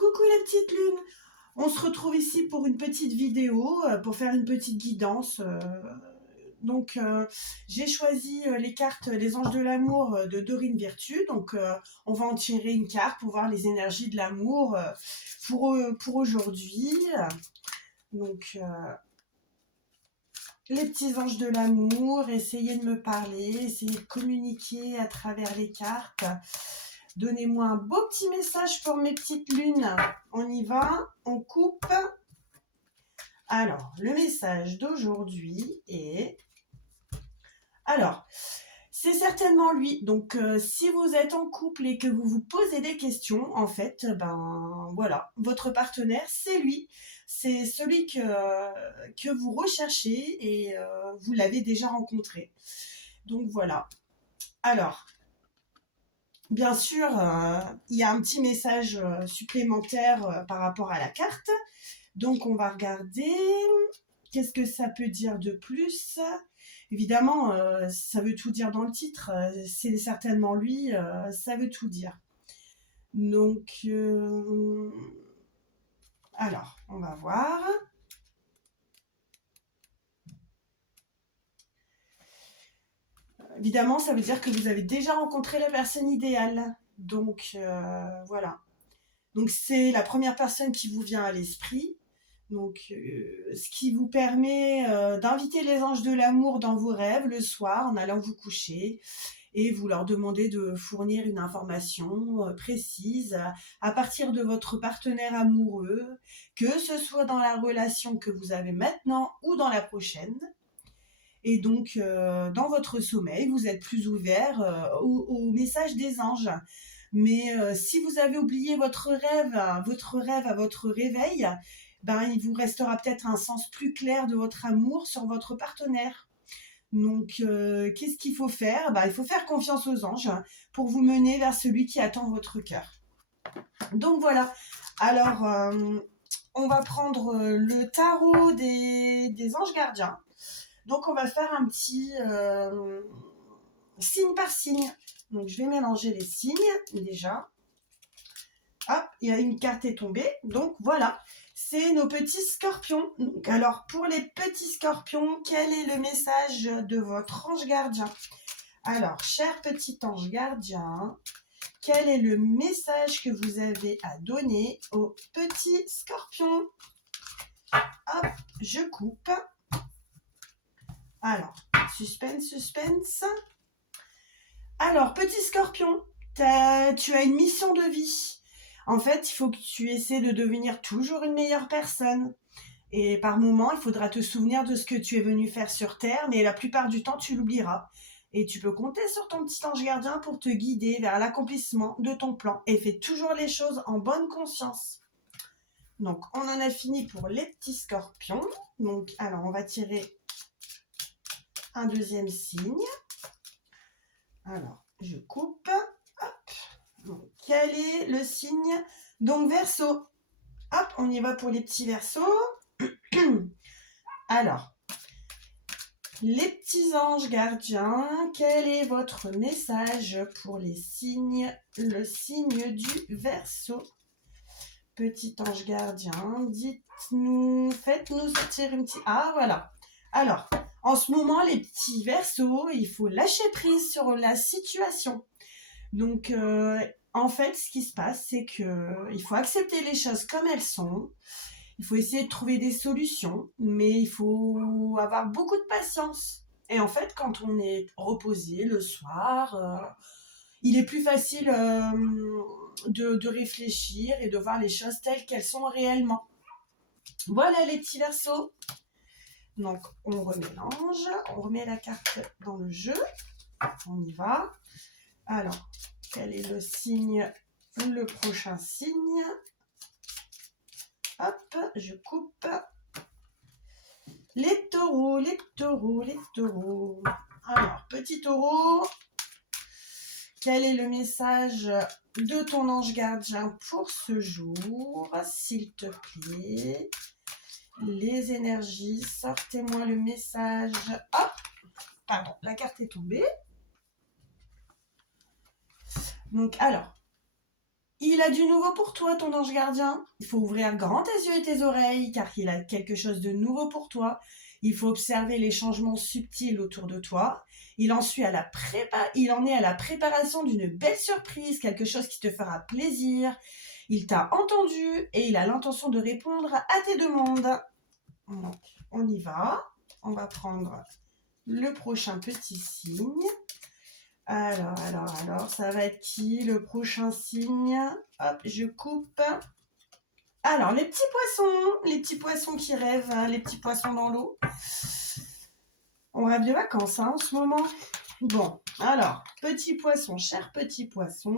Coucou les petites lunes. On se retrouve ici pour une petite vidéo, pour faire une petite guidance. J'ai choisi les cartes Les Anges de l'amour de Dorine Virtue. On va en tirer une carte pour voir les énergies de l'amour pour aujourd'hui. Donc, les petits anges de l'amour, essayez de me parler, essayez de communiquer à travers les cartes. Donnez-moi un beau petit message pour mes petites lunes. On y va, on coupe. Alors, le message d'aujourd'hui est... Alors, c'est certainement lui. Donc, si vous êtes en couple et que vous vous posez des questions, en fait, voilà, votre partenaire, c'est lui. C'est celui que vous recherchez et vous l'avez déjà rencontré. Donc, voilà. Alors, bien sûr, il y a un petit message supplémentaire par rapport à la carte. Donc, on va regarder. Qu'est-ce que ça peut dire de plus ? Évidemment, ça veut tout dire dans le titre. C'est certainement lui, ça veut tout dire. Donc, alors, on va voir. Évidemment, ça veut dire que vous avez déjà rencontré la personne idéale. Donc, voilà. Donc, c'est la première personne qui vous vient à l'esprit. Donc, ce qui vous permet d'inviter les anges de l'amour dans vos rêves le soir en allant vous coucher et vous leur demandez de fournir une information précise à partir de votre partenaire amoureux, que ce soit dans la relation que vous avez maintenant ou dans la prochaine. Et donc, dans votre sommeil, vous êtes plus ouvert au message des anges. Mais si vous avez oublié votre rêve à votre réveil, il vous restera peut-être un sens plus clair de votre amour sur votre partenaire. Donc, qu'est-ce qu'il faut faire ? Il faut faire confiance aux anges pour vous mener vers celui qui attend votre cœur. Donc, voilà. Alors, on va prendre le tarot des anges gardiens. Donc, on va faire un petit signe par signe. Donc, je vais mélanger les signes déjà. Hop, il y a une carte est tombée. Donc, voilà. C'est nos petits scorpions. Donc, alors, pour les petits scorpions, quel est le message de votre ange gardien ? Alors, cher petit ange gardien, quel est le message que vous avez à donner aux petits scorpions ? Hop, je coupe. Alors, suspense. Alors, petit scorpion, tu as une mission de vie. En fait, il faut que tu essaies de devenir toujours une meilleure personne. Et par moments, il faudra te souvenir de ce que tu es venu faire sur Terre, mais la plupart du temps, tu l'oublieras. Et tu peux compter sur ton petit ange gardien pour te guider vers l'accomplissement de ton plan. Et fais toujours les choses en bonne conscience. Donc, on en a fini pour les petits scorpions. Donc, alors, on va tirer un deuxième signe. Alors, je coupe. Hop. Donc, quel est le signe ? Donc, Verseau. Hop, on y va pour les petits Verseaux. Alors, les petits anges gardiens, quel est votre message pour les signes ? Le signe du Verseau. Petit ange gardien, dites-nous, faites-nous sortir une petite... Ah, voilà. Alors, en ce moment, les petits Verseaux, il faut lâcher prise sur la situation. Donc, en fait, ce qui se passe, c'est qu'il faut accepter les choses comme elles sont. Il faut essayer de trouver des solutions, mais il faut avoir beaucoup de patience. Et en fait, quand on est reposé le soir, il est plus facile de réfléchir et de voir les choses telles qu'elles sont réellement. Voilà les petits Verseaux. Donc, on remélange, on remet la carte dans le jeu. On y va. Alors, quel est le signe, le prochain signe ? Hop, je coupe. Les taureaux. Alors, petit taureau, quel est le message de ton ange gardien pour ce jour, s'il te plaît ? Les énergies, sortez-moi le message. Hop, pardon, la carte est tombée. Donc, alors, Il a du nouveau pour toi, ton ange gardien. Il faut ouvrir grand tes yeux et tes oreilles, car il a quelque chose de nouveau pour toi. Il faut observer les changements subtils autour de toi. Il en est à la préparation d'une belle surprise, quelque chose qui te fera plaisir. Il t'a entendu et il a l'intention de répondre à tes demandes. Donc, on y va. On va prendre le prochain petit signe. Alors, ça va être qui le prochain signe? Hop, je coupe. Alors, les petits poissons qui rêvent, hein, les petits poissons dans l'eau. On rêve de vacances hein, en ce moment. Bon, alors, petit poisson, cher petit poisson,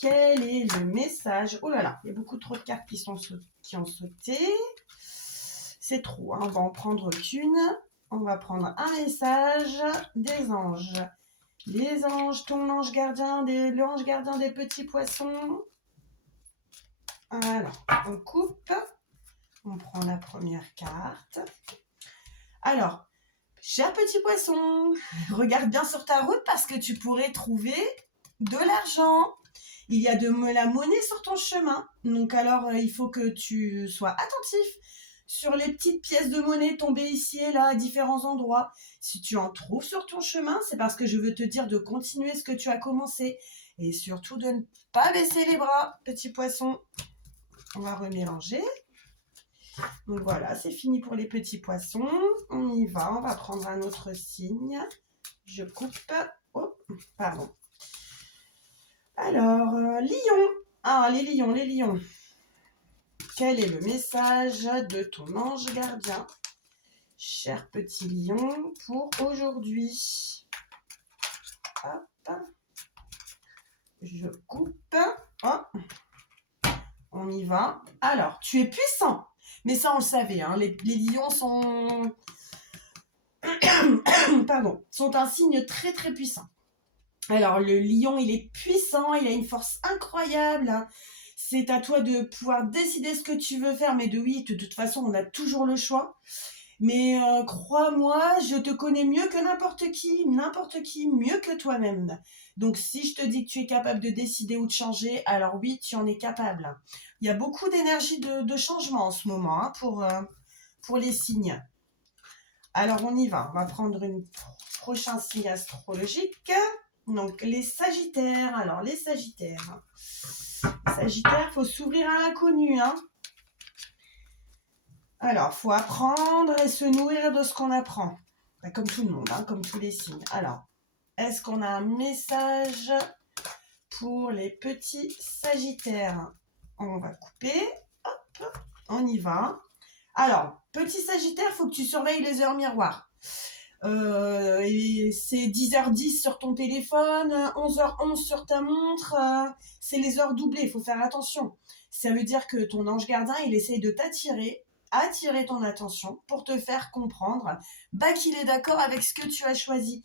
quel est le message? Oh là là, il y a beaucoup trop de cartes qui ont sauté. C'est trop, hein, on va en prendre qu'une. On va prendre un message des anges. Les anges, ton ange gardien, l'ange gardien des petits poissons. Alors, on coupe. On prend la première carte. Alors, cher petit poisson, regarde bien sur ta route parce que tu pourrais trouver de l'argent. Il y a de la monnaie sur ton chemin. Donc alors, il faut que tu sois attentif sur les petites pièces de monnaie tombées ici et là à différents endroits. Si tu en trouves sur ton chemin, c'est parce que je veux te dire de continuer ce que tu as commencé. Et surtout de ne pas baisser les bras, petit poisson. On va remélanger. Donc voilà, c'est fini pour les petits poissons. On y va, on va prendre un autre signe. Je coupe. Oh, pardon. Alors, lion. Ah, les lions. Quel est le message de ton ange gardien, cher petit lion, pour aujourd'hui? Hop. Je coupe. Oh. On y va. Alors, tu es puissant. Mais ça, on le savait. Hein. Les lions sont... Pardon. Sont un signe très, très puissant. Alors, le lion, il est puissant. Il a une force incroyable. Hein. C'est à toi de pouvoir décider ce que tu veux faire. Mais de toute façon, on a toujours le choix. Mais crois-moi, je te connais mieux que n'importe qui, mieux que toi-même. Donc si je te dis que tu es capable de décider ou de changer, alors oui, tu en es capable. Il y a beaucoup d'énergie de changement en ce moment hein, pour les signes. Alors on y va, on va prendre un prochain signe astrologique. Donc les Sagittaires. Alors les Sagittaires. Sagittaire, il faut s'ouvrir à l'inconnu. Hein. Alors, il faut apprendre et se nourrir de ce qu'on apprend. Comme tout le monde, hein, comme tous les signes. Alors, est-ce qu'on a un message pour les petits Sagittaires? On va couper. Hop, on y va. Alors, petit Sagittaire, il faut que tu surveilles les heures miroirs. C'est 10h10 sur ton téléphone, 11h11 sur ta montre. C'est les heures doublées, il faut faire attention. Ça veut dire que ton ange gardien, il essaye de attirer ton attention pour te faire comprendre qu'il est d'accord avec ce que tu as choisi.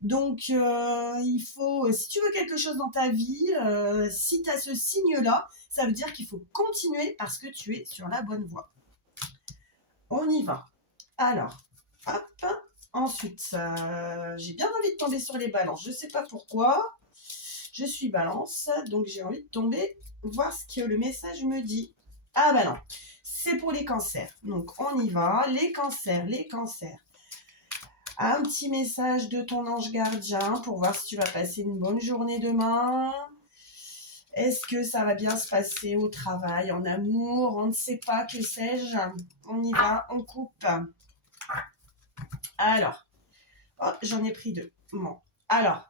Donc, il faut, si tu veux quelque chose dans ta vie, si tu as ce signe-là, ça veut dire qu'il faut continuer parce que tu es sur la bonne voie. On y va. Alors, hop. Ensuite, j'ai bien envie de tomber sur les balances. Je ne sais pas pourquoi. Je suis balance, donc j'ai envie de tomber, voir ce que le message me dit. Ah bah non, c'est pour les cancers. Donc on y va, les cancers. Un petit message de ton ange gardien pour voir si tu vas passer une bonne journée demain. Est-ce que ça va bien se passer au travail, en amour? On ne sait pas, que sais-je. On y va, on coupe. Alors, oh, j'en ai pris 2. Bon. Alors,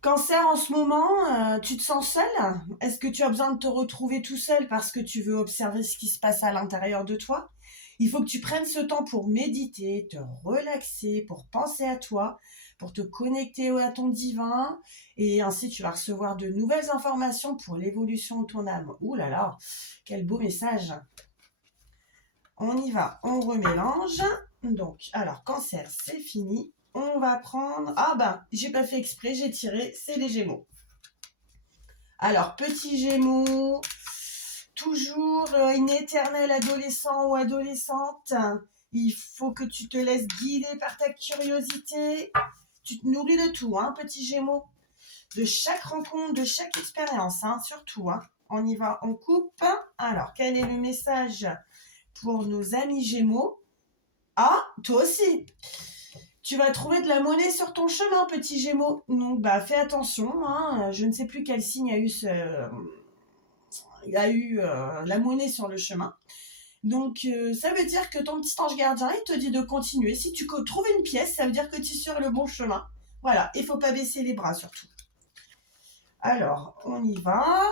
Cancer, en ce moment, tu te sens seul? Est-ce que tu as besoin de te retrouver tout seul parce que tu veux observer ce qui se passe à l'intérieur de toi? Il faut que tu prennes ce temps pour méditer, te relaxer, pour penser à toi, pour te connecter à ton divin. Et ainsi, tu vas recevoir de nouvelles informations pour l'évolution de ton âme. Ouh là là, quel beau message! On y va, on remélange. Donc, alors, Cancer, c'est fini. On va prendre... Ah ben, j'ai pas fait exprès, j'ai tiré, c'est les Gémeaux. Alors, petit Gémeaux, toujours une éternelle adolescent ou adolescente. Il faut que tu te laisses guider par ta curiosité. Tu te nourris de tout, hein, petit Gémeaux. de chaque rencontre, de chaque expérience, hein, surtout. Hein. On y va, on coupe. Alors, quel est le message pour nos amis Gémeaux? Ah, toi aussi. Tu vas trouver de la monnaie sur ton chemin, petit Gémeaux. Donc, bah, fais attention. Hein. Je ne sais plus quel signe a eu la monnaie sur le chemin. Donc, ça veut dire que ton petit ange gardien, il te dit de continuer. Si tu trouves une pièce, ça veut dire que tu es sur le bon chemin. Voilà, il ne faut pas baisser les bras surtout. Alors, on y va.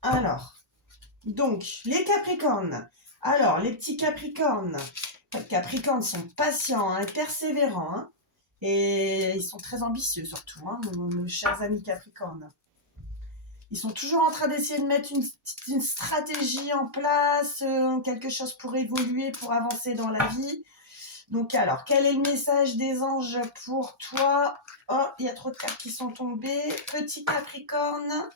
Alors, donc, les Capricornes. Alors, les petits Capricornes. Les Capricornes sont patients, hein, persévérants. Hein, et ils sont très ambitieux surtout, hein, nos chers amis Capricornes. Ils sont toujours en train d'essayer de mettre une stratégie en place, quelque chose pour évoluer, pour avancer dans la vie. Donc alors, quel est le message des anges pour toi? Oh, il y a trop de cartes qui sont tombées. Petit Capricorne,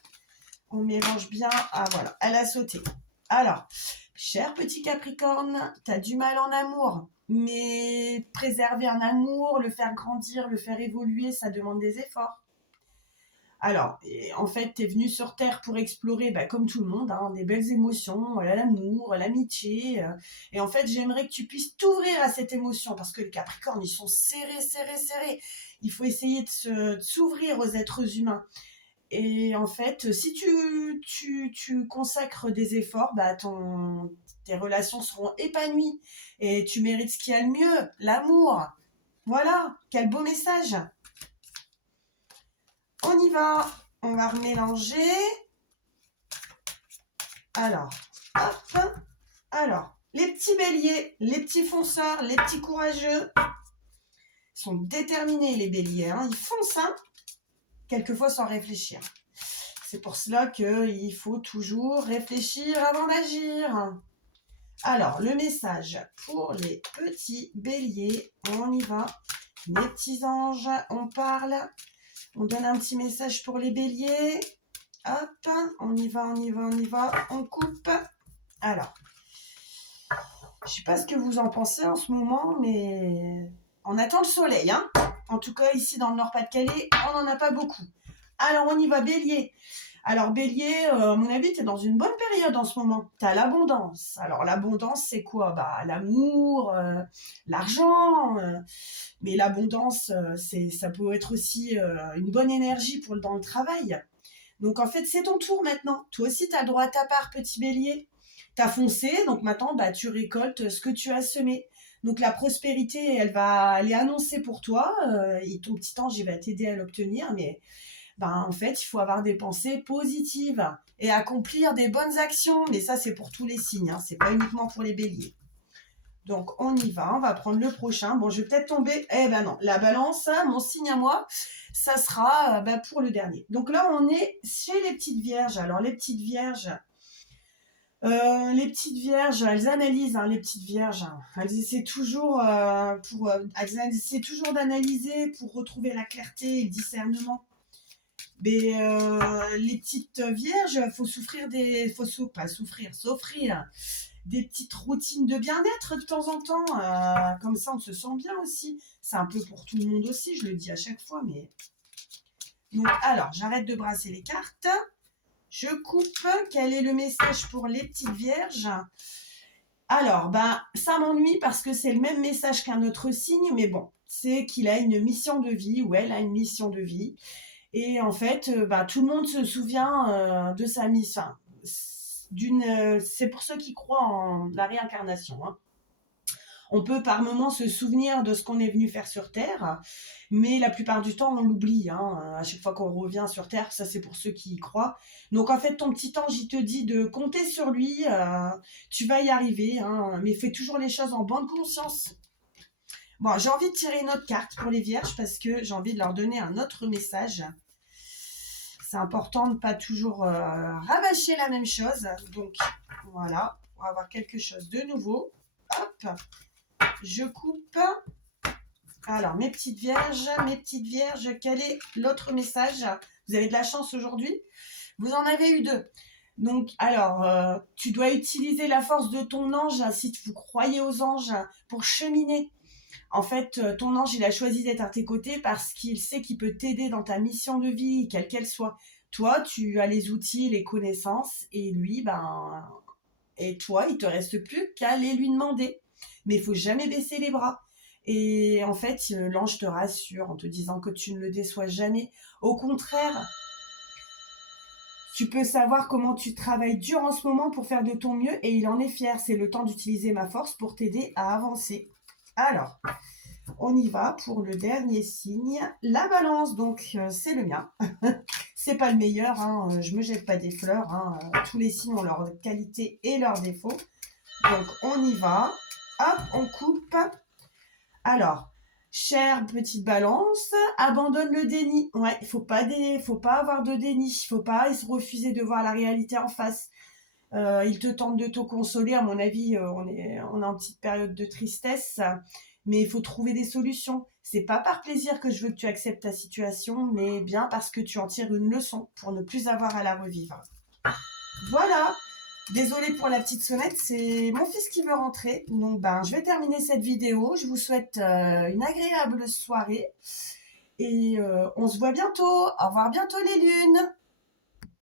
on mélange bien. Ah voilà, elle a sauté. Alors, cher petit Capricorne, tu as du mal en amour, mais préserver un amour, le faire grandir, le faire évoluer, ça demande des efforts. Alors, en fait, tu es venu sur Terre pour explorer, comme tout le monde, hein, des belles émotions, voilà, l'amour, l'amitié. Et en fait, j'aimerais que tu puisses t'ouvrir à cette émotion parce que les Capricornes, ils sont serrés, serrés, serrés. Il faut essayer de s'ouvrir aux êtres humains. Et en fait, si tu consacres des efforts, tes relations seront épanouies. Et tu mérites ce qu'il y a le mieux, l'amour. Voilà, quel beau message. On y va, on va remélanger. Alors, hop. Alors, les petits béliers, les petits fonceurs, les petits courageux sont déterminés, les béliers. Hein. Ils foncent, hein, quelquefois sans réfléchir. C'est pour cela qu'il faut toujours réfléchir avant d'agir. Alors, le message pour les petits béliers, on y va. Les petits anges, on parle. On donne un petit message pour les béliers. Hop, on y va, on y va, on y va. On coupe. Alors, je ne sais pas ce que vous en pensez en ce moment, mais on attend le soleil. Hein. En tout cas, ici dans le Nord-Pas-de-Calais, on n'en a pas beaucoup. Alors, on y va, bélier. Alors, bélier, à mon avis, tu es dans une bonne période en ce moment. Tu as l'abondance. Alors, l'abondance, c'est quoi? L'amour, l'argent. Mais l'abondance, ça peut être aussi une bonne énergie dans le travail. Donc, en fait, c'est ton tour maintenant. Toi aussi, tu as le droit à ta part, petit bélier. Tu as foncé, donc maintenant, tu récoltes ce que tu as semé. Donc, la prospérité, elle est annoncée pour toi. Et ton petit ange, il va t'aider à l'obtenir. Mais en fait, il faut avoir des pensées positives et accomplir des bonnes actions. Mais ça, c'est pour tous les signes. Hein. C'est pas uniquement pour les béliers. Donc, on y va. On va prendre le prochain. Bon, je vais peut-être tomber. Eh ben non, la balance, hein, mon signe à moi, ça sera pour le dernier. Donc là, on est chez les petites vierges. Alors, les petites vierges, elles analysent, hein, les petites vierges. Hein. Elles essaient toujours, elles essaient toujours d'analyser pour retrouver la clarté et le discernement. Mais les petites vierges, s'offrir des petites routines de bien-être de temps en temps. Comme ça, on se sent bien aussi. C'est un peu pour tout le monde aussi, je le dis à chaque fois. Mais donc, alors, j'arrête de brasser les cartes. Je coupe. Quel est le message pour les petites vierges? Alors, ça m'ennuie parce que c'est le même message qu'un autre signe. Mais bon, c'est qu'il a une mission de vie ou elle a une mission de vie. Et en fait, tout le monde se souvient de sa mission. C'est pour ceux qui croient en la réincarnation. Hein. On peut par moments se souvenir de ce qu'on est venu faire sur Terre, mais la plupart du temps, on l'oublie. Hein. À chaque fois qu'on revient sur Terre, ça c'est pour ceux qui y croient. Donc en fait, ton petit ange, il te dit de compter sur lui. Tu vas y arriver, hein, mais fais toujours les choses en bonne conscience. Bon, j'ai envie de tirer une autre carte pour les vierges parce que j'ai envie de leur donner un autre message. C'est important de ne pas toujours rabâcher la même chose. Donc, voilà, pour avoir quelque chose de nouveau. Hop, je coupe. Alors, mes petites vierges, quel est l'autre message? Vous avez de la chance aujourd'hui. Vous en avez eu 2. Donc, alors, tu dois utiliser la force de ton ange, si vous croyez aux anges, pour cheminer. En fait, ton ange, il a choisi d'être à tes côtés parce qu'il sait qu'il peut t'aider dans ta mission de vie, quelle qu'elle soit. Toi, tu as les outils, les connaissances, et lui, ben, et toi, il te reste plus qu'à aller lui demander. Mais il faut jamais baisser les bras. Et en fait, l'ange te rassure en te disant que tu ne le déçois jamais. Au contraire, tu peux savoir comment tu travailles dur en ce moment pour faire de ton mieux et il en est fier. C'est le temps d'utiliser ma force pour t'aider à avancer. Alors, on y va pour le dernier signe, la balance. Donc, c'est le mien. C'est pas le meilleur, hein. Je me jette pas des fleurs. Hein. Tous les signes ont leurs qualités et leurs défauts. Donc, on y va. Hop, on coupe. Alors, chère petite balance, abandonne le déni. Ouais, faut pas avoir de déni. Faut pas se refuser de voir la réalité en face. Il te tente de te consoler. À mon avis, on est en petite période de tristesse, mais il faut trouver des solutions. C'est pas par plaisir que je veux que tu acceptes ta situation, mais bien parce que tu en tires une leçon pour ne plus avoir à la revivre. Voilà. Désolée pour la petite sonnette, c'est mon fils qui veut rentrer. Donc, ben, je vais terminer cette vidéo. Je vous souhaite une agréable soirée et on se voit bientôt. Au revoir bientôt les lunes.